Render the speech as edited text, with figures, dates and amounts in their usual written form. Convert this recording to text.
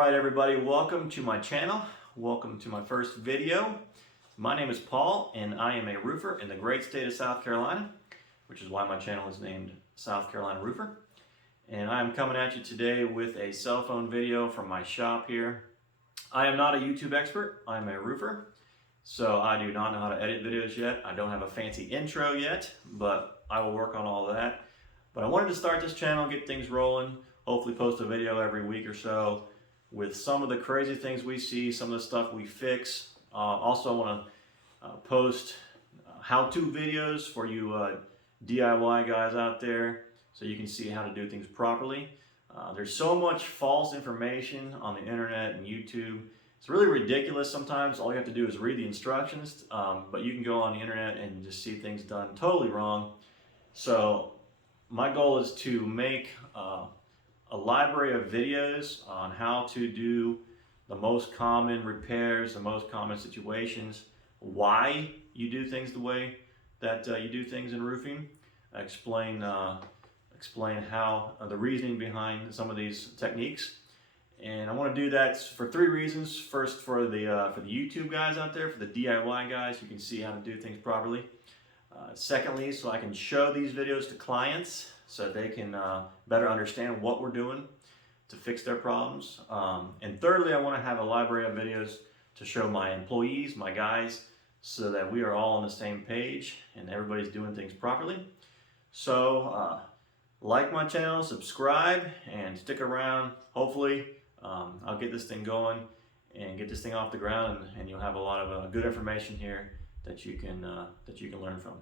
Alright everybody, welcome to my channel. Welcome to my first video. My name is Paul and I am a roofer in the great state of South Carolina, which is why my channel is named South Carolina Roofer. And I am coming at you today with a cell phone video from my shop here. I am not a YouTube expert, I'm a roofer. So I do not know how to edit videos yet. I don't have a fancy intro yet, but I will work on all of that. But I wanted to start this channel, get things rolling, hopefully post a video every week or so with some of the crazy things we see, some of the stuff we fix. Also, I want to post how-to videos for you DIY guys out there so you can see how to do things properly. There's so much false information on the internet and YouTube. It's really ridiculous sometimes. All you have to do is read the instructions, but you can go on the internet and just see things done totally wrong. So my goal is to make a library of videos on how to do the most common repairs, the most common situations, why you do things the way that you do things in roofing, explain how the reasoning behind some of these techniques. And I want to do that for three reasons. First, for the YouTube guys out there, for the DIY guys, you can see how to do things properly. Secondly, so I can show these videos to clients so they can better understand what we're doing to fix their problems. And thirdly, I want to have a library of videos to show my employees, my guys, so that we are all on the same page and everybody's doing things properly. So like my channel, subscribe, and stick around. Hopefully I'll get this thing going and get this thing off the ground, and you'll have a lot of good information here that you can learn from.